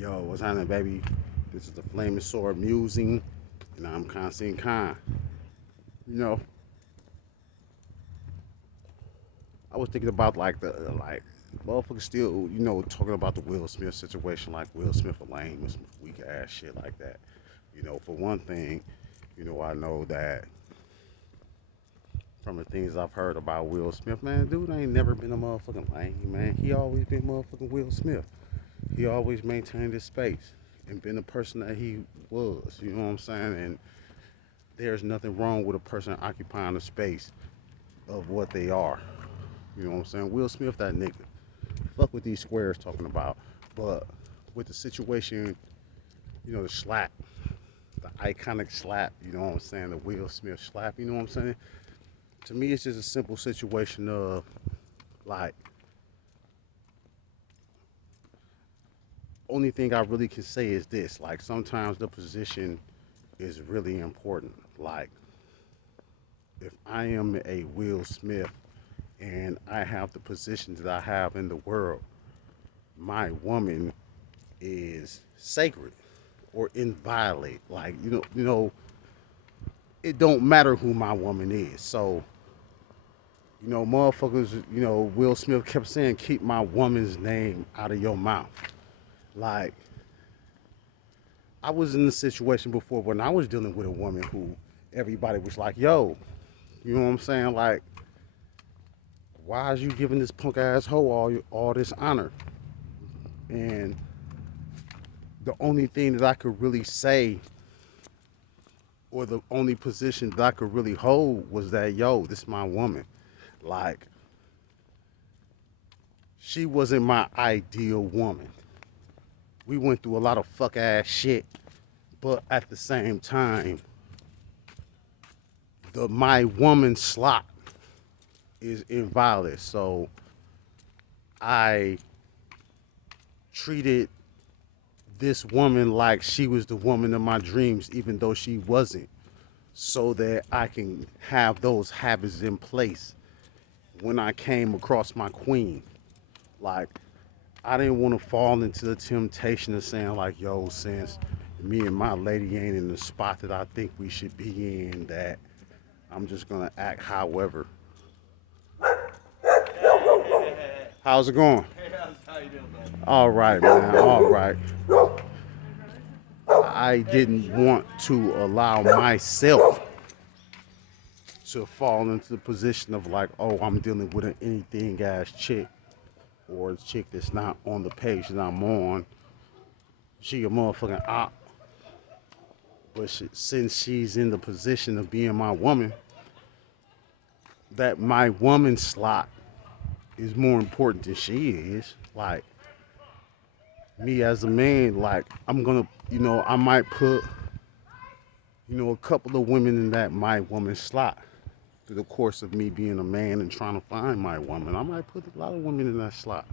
Yo, what's happening, baby? This is the Flaming Sword Musing, and I'm Constant Khan. You know, I was thinking about like motherfuckers still, talking about the Will Smith situation, like Will Smith a lame and some weak ass shit like that. For one thing, I know that from the things I've heard about Will Smith, man, dude ain't never been a motherfucking lame, man. He always been motherfucking Will Smith. He always maintained his space and been the person that he was. You know what I'm saying? And there's nothing wrong with a person occupying the space of what they are. You know what I'm saying? Will Smith, that nigga. Fuck what these squares talking about. But with the situation, the slap, the iconic slap, you know what I'm saying? The Will Smith slap, you know what I'm saying? To me, it's just a simple situation of like, only thing I really can say is this: like, sometimes the position is really important. Like, if I am a Will Smith and I have the position that I have in the world, my woman is sacred or inviolate. Like, it don't matter who my woman is. So, motherfuckers, Will Smith kept saying, keep my woman's name out of your mouth. Like, I was in a situation before when I was dealing with a woman who everybody was like, yo, you know what I'm saying? Like, why is you giving this punk ass hoe all this honor? And the only thing that I could really say, or the only position that I could really hold, was that, yo, this is my woman. Like, she wasn't my ideal woman. We went through a lot of fuck ass shit, but at the same time, the my woman slot is inviolate. So I treated this woman like she was the woman of my dreams, even though she wasn't, so that I can have those habits in place when I came across my queen. Like, I didn't want to fall into the temptation of saying, like, yo, since me and my lady ain't in the spot that I think we should be in, that I'm just gonna act however. How's it going? Hey, how you doing, bud? All right, man. All right. I didn't want to allow myself to fall into the position of like, oh, I'm dealing with an anything ass chick, or a chick that's not on the page that I'm on. She a motherfucking op, but since she's in the position of being my woman, that my woman slot is more important than she is. Like, me as a man, like, I'm gonna, I might put, a couple of women in that my woman slot. Through the course of me being a man and trying to find my woman, I might put a lot of women in that slot.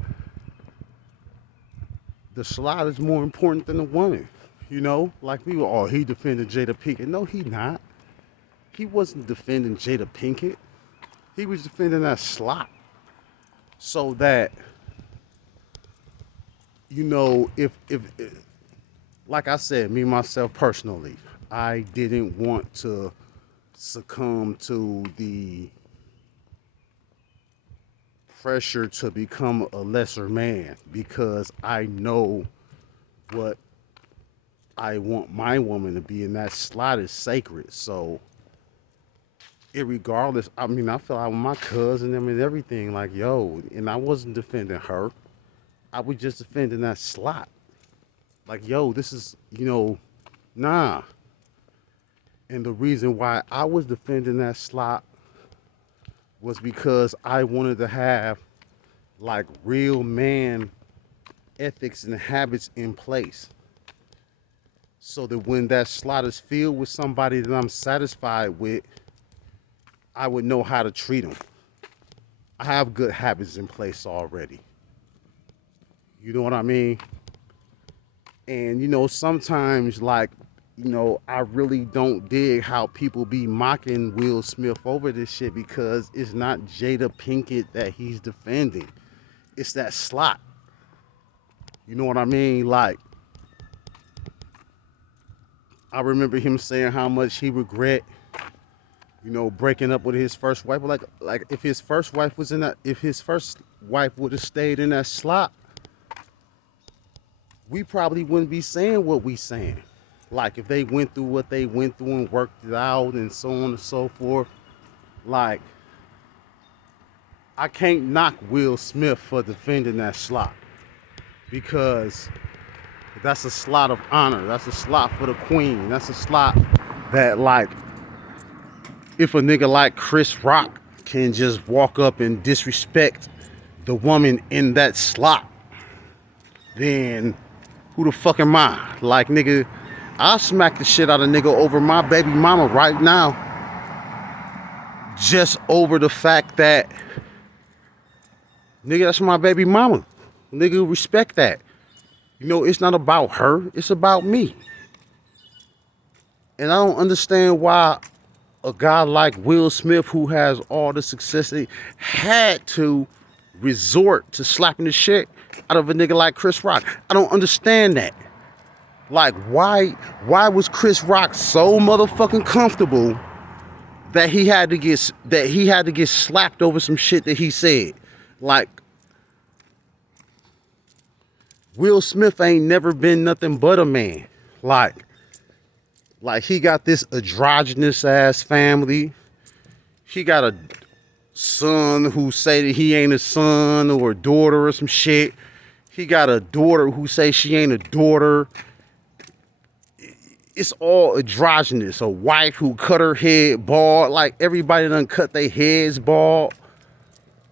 The slot is more important than the woman. Like, we were, oh, he defended Jada Pinkett. No, he not. He wasn't defending Jada Pinkett. He was defending that slot. So that, if like I said, me myself personally, I didn't want to succumb to the pressure to become a lesser man, because I know what I want my woman to be, and that slot is sacred. So, irregardless, I mean, I feel like with my cousin and everything, like, yo, and I wasn't defending her. I was just defending that slot. Like, yo, this is, nah. And the reason why I was defending that slot was because I wanted to have like real man ethics and habits in place, so that when that slot is filled with somebody that I'm satisfied with, I would know how to treat them. I have good habits in place already. You know what I mean? And sometimes, like, I really don't dig how people be mocking Will Smith over this shit, because it's not Jada Pinkett that he's defending. It's that slot. You know what I mean? Like, I remember him saying how much he regret, breaking up with his first wife. Like if his first wife was in that, if his first wife would have stayed in that slot, we probably wouldn't be saying what we saying. Like if they went through what they went through and worked it out and so on and so forth. Like I can't knock Will Smith for defending that slot because that's a slot of honor. That's a slot for the queen. That's a slot that, like, if a nigga like Chris Rock can just walk up and disrespect the woman in that slot, then who the fuck am I? Like, nigga, I'll smack the shit out of nigga over my baby mama right now. Just over the fact that, nigga, that's my baby mama. Nigga, respect that. It's not about her. It's about me. And I don't understand why a guy like Will Smith, who has all the success, had to resort to slapping the shit out of a nigga like Chris Rock. I don't understand that. Like, why was Chris Rock so motherfucking comfortable that he had to get slapped over some shit that he said? Like, Will Smith ain't never been nothing but a man. Like he got this androgynous ass family. He got a son who say that he ain't a son or a daughter or some shit. He got a daughter who say she ain't a daughter. It's all androgynous. A wife who cut her head bald. Like everybody done cut their heads bald.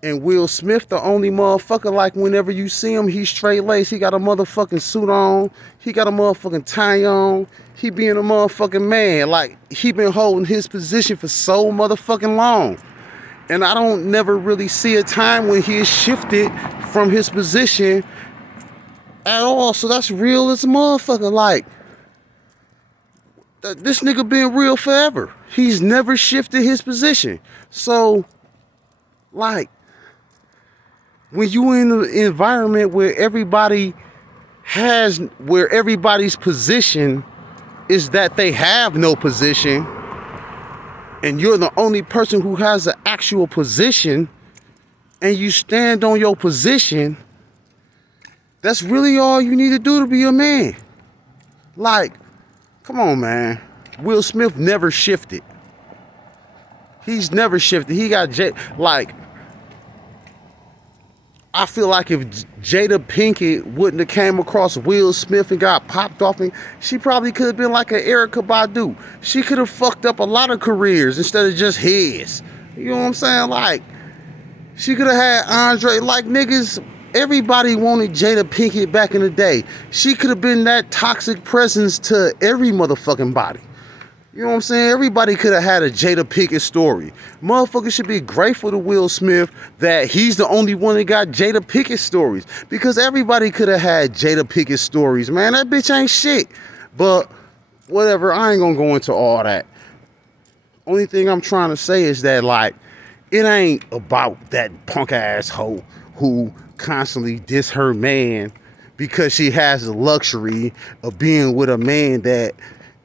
And Will Smith, the only motherfucker, like whenever you see him, he's straight laced. He got a motherfucking suit on. He got a motherfucking tie on. He being a motherfucking man. Like, he been holding his position for so motherfucking long. And I don't never really see a time when he is shifted from his position at all. So that's real as a motherfucker. Like, this nigga been real forever. He's never shifted his position. So, like, when you in an environment where everybody's position is that they have no position, and you're the only person who has an actual position, and you stand on your position, that's really all you need to do to be a man. Like, come on, man. Will Smith never shifted. He's never shifted. He got I feel like if Jada Pinkett wouldn't have came across Will Smith and got popped off, and she probably could have been like an Erykah Badu. She could have fucked up a lot of careers instead of just his. You know what I'm saying? Like, she could have had Andre. Like, niggas, everybody wanted Jada Pinkett back in the day. She could have been that toxic presence to every motherfucking body. You know what I'm saying? Everybody could have had a Jada Pinkett story. Motherfuckers should be grateful to Will Smith that he's the only one that got Jada Pinkett stories. Because everybody could have had Jada Pinkett stories, man. That bitch ain't shit. But whatever, I ain't gonna go into all that. Only thing I'm trying to say is that, like, it ain't about that punk ass hoe who constantly diss her man because she has the luxury of being with a man that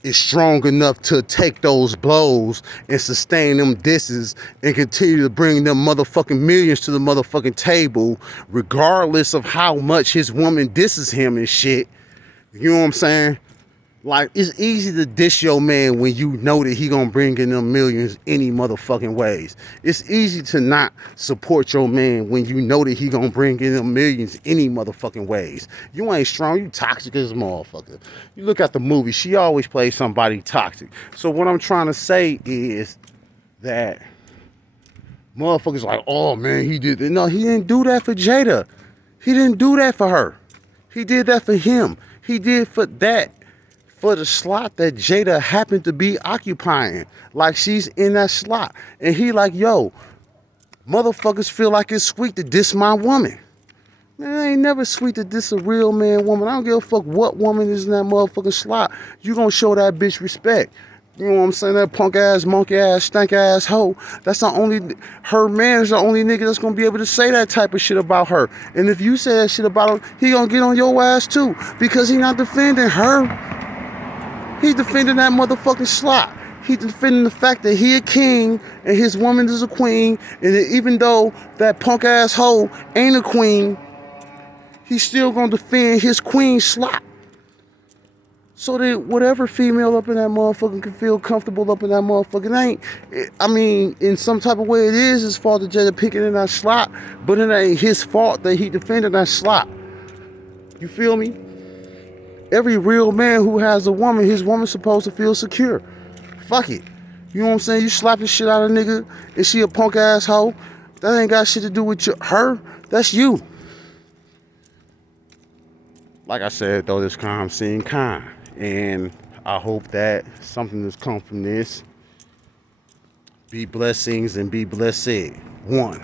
is strong enough to take those blows and sustain them disses and continue to bring them motherfucking millions to the motherfucking table, regardless of how much his woman disses him and shit. You know what I'm saying? Like, it's easy to diss your man when you know that he gonna bring in them millions any motherfucking ways. It's easy to not support your man when you know that he gonna bring in them millions any motherfucking ways. You ain't strong, you toxic as a motherfucker. You look at the movie, she always plays somebody toxic. So what I'm trying to say is that motherfuckers like, oh man, he did that. No, he didn't do that for Jada. He didn't do that for her. He did that for him. He did for the slot that Jada happened to be occupying. Like, she's in that slot. And he like, yo, motherfuckers feel like it's sweet to diss my woman. Man, it ain't never sweet to diss a real man woman. I don't give a fuck what woman is in that motherfucking slot. You gonna show that bitch respect. You know what I'm saying? That punk ass, monkey ass, stank ass hoe. That's the only, her man is the only nigga that's gonna be able to say that type of shit about her. And if you say that shit about her, he gonna get on your ass too. Because he not defending her. He's defending that motherfucking slot. He's defending the fact that he a king and his woman is a queen, and that even though that punk ass hoe ain't a queen, he's still gonna defend his queen slot. So that whatever female up in that motherfucker can feel comfortable up in that motherfucker. I mean, in some type of way it is his fault that Jada picking in that slot, but it ain't his fault that he defended that slot. You feel me? Every real man who has a woman, his woman's supposed to feel secure. Fuck it. You know what I'm saying? You slap the shit out of a nigga and she a punk ass hoe. That ain't got shit to do with her. That's you. Like I said, though, this calm seeing kind. And I hope that something has come from this. Be blessings and be blessed. One.